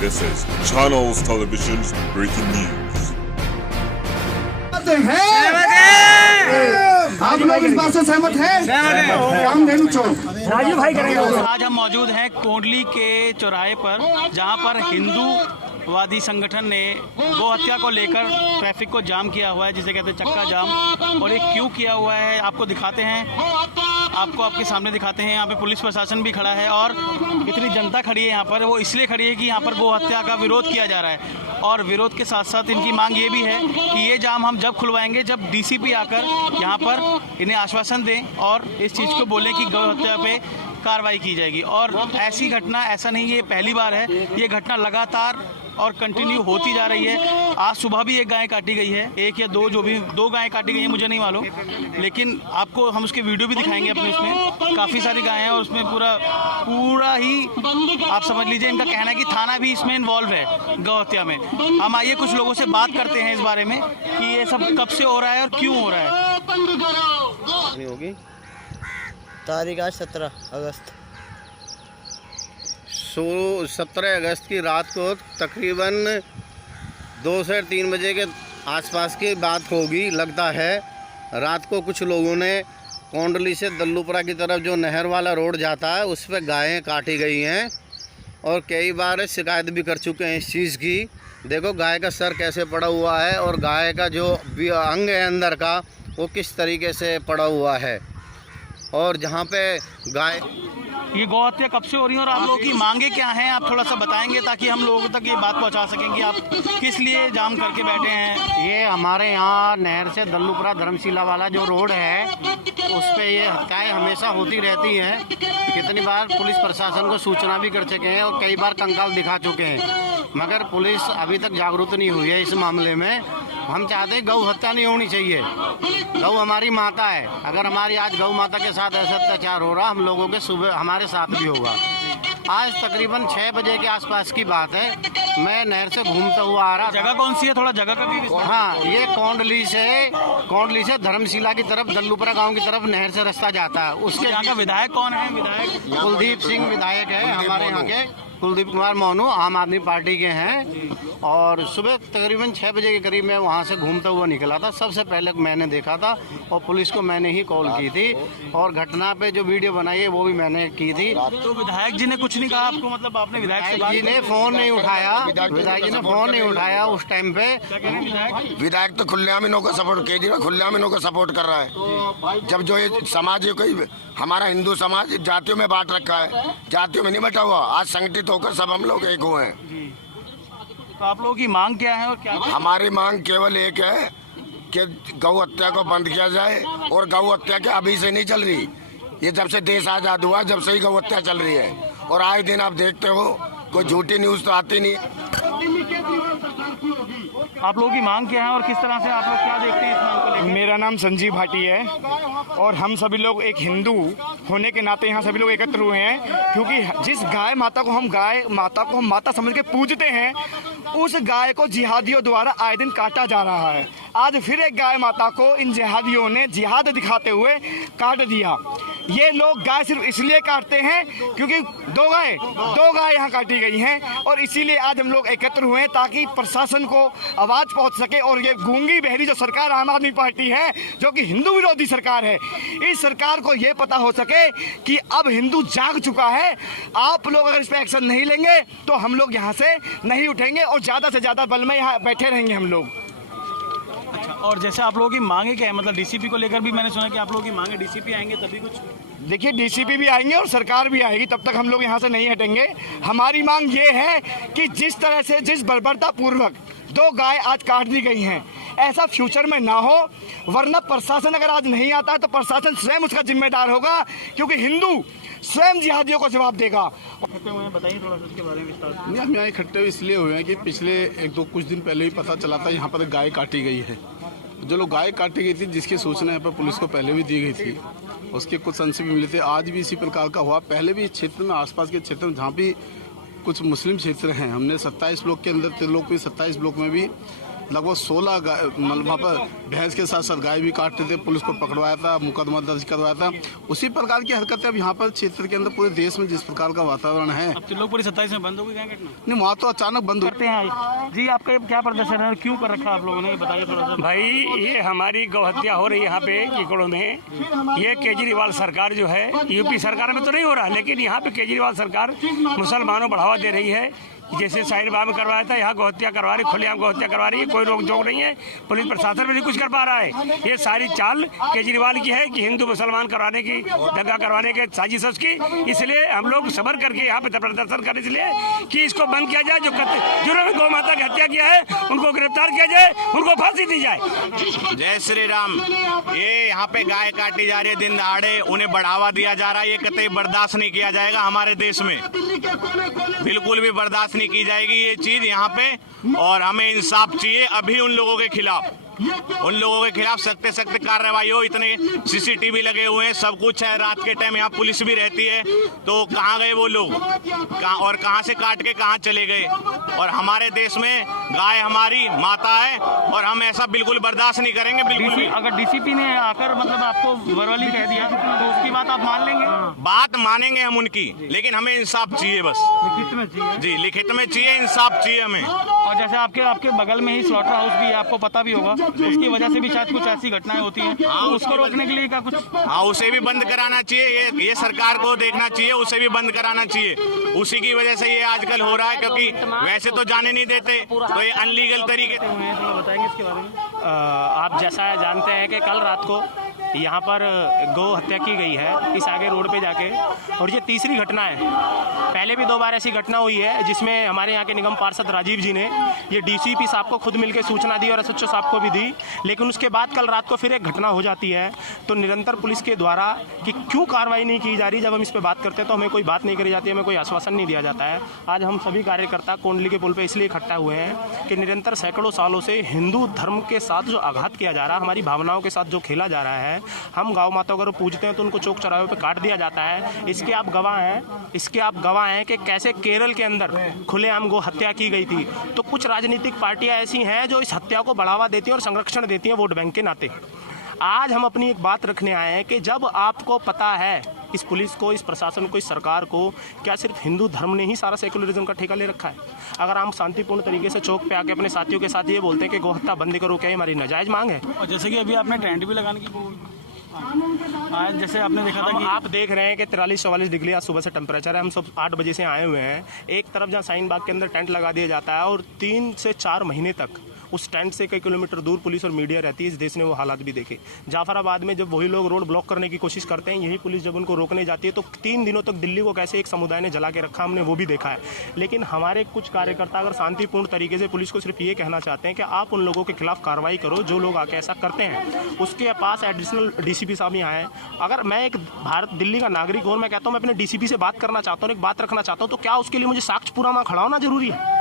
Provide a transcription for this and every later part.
This is Channels Television's breaking news. आप लोग इस बात से सहमत हैं? रामधेनु चौक राजू भाई करेंगे। आज हम मौजूद हैं कोंडली के चौराहे पर, जहां पर हिंदूवादी संगठन ने गौ हत्या को लेकर ट्रैफिक को जाम किया हुआ है, जिसे कहते हैं चक्का जाम। और ये क्यों किया हुआ है आपको दिखाते हैं, आपको आपके सामने दिखाते हैं। यहाँ पे पुलिस प्रशासन भी खड़ा है और इतनी जनता खड़ी है यहाँ पर। वो इसलिए खड़ी है कि यहाँ पर गौ हत्या का विरोध किया जा रहा है, और विरोध के साथ साथ इनकी मांग ये भी है कि ये जाम हम जब खुलवाएंगे जब डीसीपी आकर यहाँ पर इन्हें आश्वासन दें और इस चीज़ को बोलें कि गौ हत्या पे कार्रवाई की जाएगी। और ऐसी घटना, ऐसा नहीं ये पहली बार है, ये घटना लगातार और कंटिन्यू होती जा रही है। आज सुबह भी एक गाय काटी गई है, एक या दो, जो भी दो गायें काटी गई हैं मुझे नहीं मालूम, लेकिन आपको हम उसके वीडियो भी दिखाएंगे अपने। उसमें काफ़ी सारी गायें हैं और उसमें पूरा ही आप समझ लीजिए, इनका कहना है कि थाना भी इसमें इन्वॉल्व है गौ हत्या में। हम आइए कुछ लोगों से बात करते हैं इस बारे में कि ये सब कब से हो रहा है और क्यों हो रहा है। होगी तारीख आज 17 अगस्त। 17 अगस्त की रात को तकरीबन 2 से 3 बजे के आसपास की बात होगी लगता है। रात को कुछ लोगों ने कोंडली से दल्लूपुरा की तरफ जो नहर वाला रोड जाता है उस पर गायें काटी गई हैं, और कई बार शिकायत भी कर चुके हैं इस चीज़ की। देखो गाय का सर कैसे पड़ा हुआ है और गाय का जो अंग है अंदर का वो किस तरीके से पड़ा हुआ है। और जहाँ पे गाय, ये गौ हत्या कब से हो रही है और आप लोगों की मांगे क्या हैं, आप थोड़ा सा बताएंगे ताकि हम लोगों तक ये बात पहुंचा सकें कि आप किस लिए जाम करके बैठे हैं। ये हमारे यहाँ नहर से दल्लूपुरा धर्मशिला वाला जो रोड है उस पे ये हत्याएं हमेशा होती रहती हैं। कितनी बार पुलिस प्रशासन को सूचना भी कर चुके हैं और कई बार कंकाल दिखा चुके हैं, मगर पुलिस अभी तक जागरूक नहीं हुई है इस मामले में। हम चाहते हैं गौ हत्या नहीं होनी चाहिए। गौ हमारी माता है, अगर हमारी आज गौ माता के साथ ऐसा अत्याचार हो रहा, हम लोगों के सुबह हमारे साथ भी होगा। आज तकरीबन 6 बजे के आसपास की बात है, मैं नहर से घूमता हुआ आ रहा। जगह कौन सी है, थोड़ा जगह का भी? हाँ, ये कोंडली से धर्मशिला की तरफ, दल्लूपुरा गांव की तरफ नहर से रास्ता जाता है। उसके यहाँ का विधायक कौन है? विधायक कुलदीप सिंह विधायक है हमारे यहाँ के, कुलदीप कुमार मोनू आम आदमी पार्टी के हैं। और सुबह तकरीबन 6 बजे के करीब मैं वहाँ से घूमता हुआ निकला था। सबसे पहले मैंने देखा था और पुलिस को मैंने ही कॉल की थी, और घटना पे जो वीडियो बनाई है वो भी मैंने की थी। तो विधायक जी ने कुछ नहीं कहा आपको? मतलब आपने विधायक जी ने फ़ोन नहीं उठाया, विधायक जी ने फ़ोन नहीं उठाया उस टाइम पे। विधायक तो खुलेआम इन्हों को सपोर्ट, केजरीवाल खुलेआम इन्हों को सपोर्ट कर रहा है। जब जो ये समाज कोई हमारा हिंदू समाज जातियों में बांट रखा है, जातियों में नहीं बटा हुआ। आज संगठित होकर सब हम लोग एक हुए हैं। तो आप लोगों की मांग क्या है और क्या? हमारी मांग केवल एक है कि गौ हत्या को बंद किया जाए, और गौ हत्या के अभी से नहीं चल रही, ये जब से देश आजाद हुआ जब से ही गौ हत्या चल रही है। और आए दिन आप देखते हो कोई झूठी न्यूज़ तो आती नहीं। आप लोगों की मांग क्या है और किस तरह से आप लोग क्या देखते हैं इस मांग को लेकर? मेरा नाम संजीव भाटी है और हम सभी लोग एक हिंदू होने के नाते यहाँ सभी लोग एकत्र हुए हैं, क्योंकि जिस गाय माता को हम माता समझ के पूजते हैं, उस गाय को जिहादियों द्वारा आए दिन काटा जा रहा है। आज फिर एक गाय माता को इन जिहादियों ने जिहाद दिखाते हुए काट दिया। ये लोग गाय सिर्फ इसलिए काटते हैं क्योंकि दो गाय यहाँ काटी गई हैं, और इसीलिए आज हम लोग एकत्र हुए हैं ताकि प्रशासन को आवाज़ पहुँच सके। और ये गूंगी बहरी जो सरकार आम आदमी पार्टी है, जो कि हिंदू विरोधी सरकार है, इस सरकार को ये पता हो सके कि अब हिंदू जाग चुका है। आप लोग अगर इस पर एक्शन नहीं लेंगे तो हम लोग यहाँ से नहीं उठेंगे और ज़्यादा से ज़्यादा बल में यहाँ बैठे रहेंगे हम लोग। अच्छा, और जैसे आप लोगों की मांगे क्या है? मतलब डीसीपी को लेकर भी मैंने सुना कि आप लोगों की मांगे डीसीपी आएंगे तभी कुछ। देखिए, डीसीपी भी आएंगे और सरकार भी आएगी, तब तक हम लोग यहाँ से नहीं हटेंगे। हमारी मांग ये है कि जिस तरह से जिस बर्बरता पूर्वक 2 गाय आज काट दी गई हैं, ऐसा फ्यूचर में ना हो, वरना प्रशासन अगर आज नहीं आता है तो प्रशासन स्वयं उसका जिम्मेदार होगा, क्योंकि हिंदू स्वयं जिहादियों को जवाब देगा। बताइए थोड़ा सा उसके बारे में विस्तार से। नहीं, हम यहाँ इकट्ठे इसलिए हुए हैं कि पिछले कुछ दिन पहले ही पता चला था यहाँ पर गाय काटी गई है। जो लोग गाय काटी गई थी, जिसकी सूचना यहाँ पर पुलिस को पहले भी दी गई थी, उसके कुछ संशय भी मिले थे। आज भी इसी प्रकार का हुआ। पहले भी इस क्षेत्र में, आसपास के क्षेत्र में जहाँ भी कुछ मुस्लिम क्षेत्र हैं, हमने 27 ब्लॉक के अंदर, त्रिलोक में 27 ब्लॉक में भी लगभग 16 गाय, मतलब वहाँ पर भैंस के साथ साथ गाय भी काटते थे। पुलिस को पकड़वाया था, मुकदमा दर्ज करवाया था। उसी प्रकार की हरकतें अब यहाँ पर क्षेत्र के अंदर पूरे देश में जिस प्रकार का वातावरण है। अब तिलोकपुरी 27 में बंद हो गई घटना, नहीं वहाँ तो अचानक बंद करते हैं जी। आपका क्या प्रदर्शन है, क्यों कर रखा आप लोगों ने, बताइए थोड़ा सा। भाई ये हमारी गौ हत्या हो रही है यहाँ पे कीकड़ों में। ये केजरीवाल सरकार जो है, यूपी सरकार में तो नहीं हो रहा, लेकिन यहाँ पे केजरीवाल सरकार मुसलमानों बढ़ावा दे रही है। जैसे साहिलबाग में करवाया था, यहाँ गौहत्या करवा रही, खुलेआम गौहत्या करवा रही है। कोई रोक जोक नहीं है, पुलिस प्रशासन भी नहीं कुछ कर पा रहा है। ये सारी चाल केजरीवाल की है कि हिंदू मुसलमान करवाने की, दंगा करवाने के साजिश की। इसलिए हम लोग सबर करके यहाँ पे प्रदर्शन कर, इसलिए कि इसको बंद किया जाए। जिन्होंने गौ माता की हत्या किया है उनको गिरफ्तार किया जाए, उनको फांसी दी जाए। जय श्री राम। ये यहाँ पे गाय काटी जा रही है दिन दहाड़े, उन्हें बढ़ावा दिया जा रहा है। ये कतई बर्दाश्त नहीं किया जाएगा हमारे देश में, बिल्कुल भी बर्दाश्त नहीं की जाएगी ये चीज यहाँ पे। और हमें इंसाफ चाहिए अभी उन लोगों के खिलाफ, उन लोगों के खिलाफ सख्त से सख्त कार्रवाई हो। इतने सीसीटीवी लगे हुए हैं, सब कुछ है। रात के टाइम यहाँ पुलिस भी रहती है, तो कहाँ गए वो लोग, कहाँ से काट के कहाँ चले गए। और हमारे देश में गाय हमारी माता है और हम ऐसा बिल्कुल बर्दाश्त नहीं करेंगे, बिल्कुल भी। अगर डीसीपी ने आकर मतलब आपको वर्बली कह दिया तो उसकी बात आप मान लेंगे? बात मानेंगे हम उनकी, लेकिन हमें इंसाफ चाहिए बस। लिखित में चाहिए जी, लिखित में चाहिए, इंसाफ चाहिए हमें। और जैसे आपके बगल में ही स्लॉटर हाउस भी है, आपको पता भी होगा, उसकी वजह से भी शायद कुछ ऐसी घटनाएं होती हैं। हाँ, तो उसको रोकने के लिए क्या कुछ? हाँ, उसे भी बंद कराना चाहिए। ये सरकार को देखना चाहिए, उसे भी बंद कराना चाहिए। उसी की वजह से ये आजकल हो रहा है, क्योंकि वैसे तो जाने नहीं देते, तो ये अनलीगल तरीके। थोड़ा बताएंगे इसके बारे में। आप जैसा जानते हैं कि कल रात को यहाँ पर गौ हत्या की गई है इस आगे रोड पे जाके, और ये तीसरी घटना है। पहले भी 2 बार ऐसी घटना हुई है जिसमें हमारे यहाँ के निगम पार्षद राजीव जी ने ये डीसीपी साहब को खुद मिलकर सूचना दी और एसएचओ साहब को भी दी, लेकिन उसके बाद कल रात को फिर एक घटना हो जाती है। तो निरंतर पुलिस के द्वारा कि क्यों कार्रवाई नहीं की जा रही, जब हम इस पर बात करते हैं तो हमें कोई बात नहीं करी जाती, हमें कोई आश्वासन नहीं दिया जाता है। आज हम सभी कार्यकर्ता कोंडली के पुल पर इसलिए इकट्ठा हुए हैं कि निरंतर सैकड़ों सालों से हिंदू धर्म के साथ जो आघात किया जा रहा है, हमारी भावनाओं के साथ जो खेला जा रहा है, हम गौ माता को अगर पूजते हैं तो उनको चौक चौराहे पे काट दिया जाता है। इसके आप गवाह हैं कि कैसे केरल के अंदर खुलेआम गौ हत्या की गई थी। तो कुछ राजनीतिक पार्टियां ऐसी हैं जो इस हत्या को बढ़ावा देती हैं और संरक्षण देती हैं वोट बैंक के नाते। आज हम अपनी एक बात रखने आए हैं कि जब आपको पता है, इस पुलिस को, इस प्रशासन को, इस सरकार को, क्या सिर्फ हिंदू धर्म ने ही सारा सेकुलरिज्म का ठेका ले रखा है? अगर हम शांतिपूर्ण तरीके से चौक पे आके अपने साथियों के साथ ये बोलते हैं कि गौ हत्या बंद करो, क्या हमारी नाजायज मांग है? और जैसे कि अभी आपने टेंट भी लगाने की आज जैसे आपने देखा था कि आप देख रहे हैं कि 43-44 डिग्री आज सुबह से टेम्परेचर है। हम सब 8 बजे से आए हुए हैं। एक तरफ जहाँ शाहीन बाग के अंदर टेंट लगा दिया जाता है और 3 से 4 महीने तक उस टेंट से कई किलोमीटर दूर पुलिस और मीडिया रहती है। इस देश ने वो हालात भी देखे। जाफराबाद में जब वही लोग रोड ब्लॉक करने की कोशिश करते हैं, यही पुलिस जब उनको रोकने जाती है तो 3 दिनों तक दिल्ली को कैसे एक समुदाय ने जला के रखा, हमने वो भी देखा है। लेकिन हमारे कुछ कार्यकर्ता अगर शांतिपूर्ण तरीके से पुलिस को सिर्फ ये कहना चाहते हैं कि आप उन लोगों के खिलाफ कार्रवाई करो जो लोग आके ऐसा करते हैं। उसके पास एडिशनल डीसीपी साहब यहाँ हैं। अगर मैं एक दिल्ली का नागरिक हूँ, मैं कहता हूँ मैं अपने डीसीपी से बात करना चाहता हूँ, एक बात रखना चाहता हूँ, तो क्या उसके लिए मुझे साक्ष्य पुरावा खड़ा होना जरूरी है?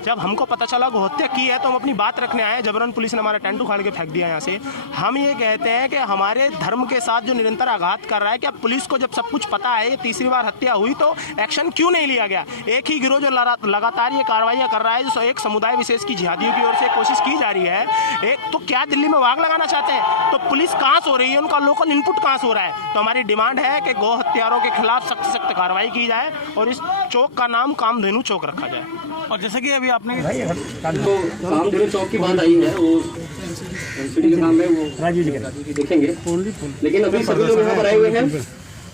जब हमको पता चला गौ हत्या की है तो हम अपनी बात रखने आए। जबरन पुलिस ने हमारा टेंट उखाड़ के फेंक दिया यहाँ से। हम ये कहते हैं कि हमारे धर्म के साथ जो निरंतर आघात कर रहा है, क्या पुलिस को जब सब कुछ पता है, ये तीसरी बार हत्या हुई, तो एक्शन क्यों नहीं लिया गया? एक ही गिरोह जो लगातार ये कार्रवाइयाँ कर रहा है, जो एक समुदाय विशेष की जिहादियों की ओर से कोशिश की जा रही है, एक तो क्या दिल्ली में वाग लगाना चाहते हैं? तो पुलिस कहाँ से हो रही है, उनका लोकल इनपुट कहाँ से हो रहा है? तो हमारी डिमांड है कि गौ हत्यारों के खिलाफ सख्त सख्त कार्रवाई की जाए और इस चौक का नाम कामधेनु चौक रखा जाए। और जैसे कि अभी आपने तो कामधेनु चौक की बात आई है, वो एमसीडी का काम है, वो राजीव जी देखेंगे। लेकिन अभी सभी लोग यहाँ पर आए हुए हैं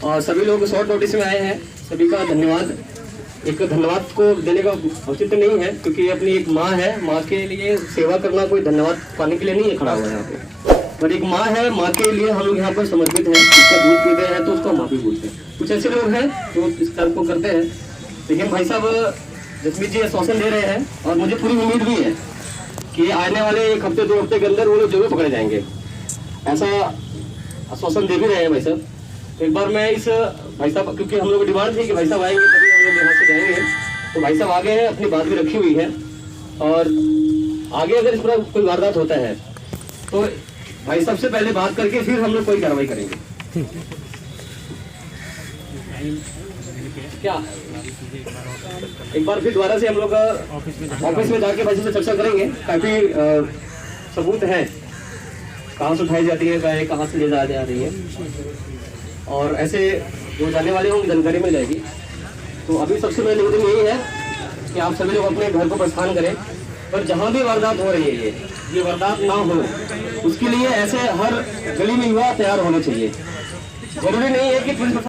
और सभी लोग शॉर्ट नोटिस में आए हैं। सभी का धन्यवाद। एक धन्यवाद को देने का औचित्य नहीं है, क्योंकि अपनी एक माँ है, माँ के लिए सेवा करना कोई धन्यवाद पाने के लिए नहीं है खड़ा हुआ है यहाँ पे। पर एक माँ है, माँ के लिए हम लोग यहाँ पर समर्पित हैं। उसका दूध पीते हैं तो उसका माँ भी बोलते हैं। कुछ ऐसे लोग हैं जो इस कार्य को करते हैं। लेकिन भाई साहब जसमीत जी आश्वासन दे रहे हैं और मुझे पूरी उम्मीद भी है कि आने वाले 1 हफ्ते 2 हफ्ते के अंदर वो लोग जरूर पकड़े जाएंगे। ऐसा आश्वासन दे भी रहे हैं भाई साहब। एक बार मैं इस भाई साहब, क्योंकि हम लोग की डिमांड थी कि भाई साहब आएंगे तभी हम लोग यहाँ से जाएंगे, तो भाई साहब आगे हैं, अपनी बात भी रखी हुई है। और आगे अगर इस तरह कोई वारदात होता है तो भाई साहब से पहले बात करके फिर हम लोग कोई कार्रवाई करेंगे। क्या एक बार फिर दोबारा से हम लोग ऑफिस में जाके भाई से चर्चा करेंगे। काफी सबूत हैं कहाँ से उठाई जाती है गाय, कहाँ से ले जा रही है, और ऐसे जो जाने वाले होंगे जानकारी मिल जाएगी। तो अभी सबसे बड़ा निवेदन यही है कि आप सभी लोग अपने घर को प्रस्थान करें, पर जहाँ भी वारदात हो रही है ये वारदात ना हो, उसके लिए ऐसे हर गली में युवा तैयार होने चाहिए। जरूरी नहीं है कि पुलिस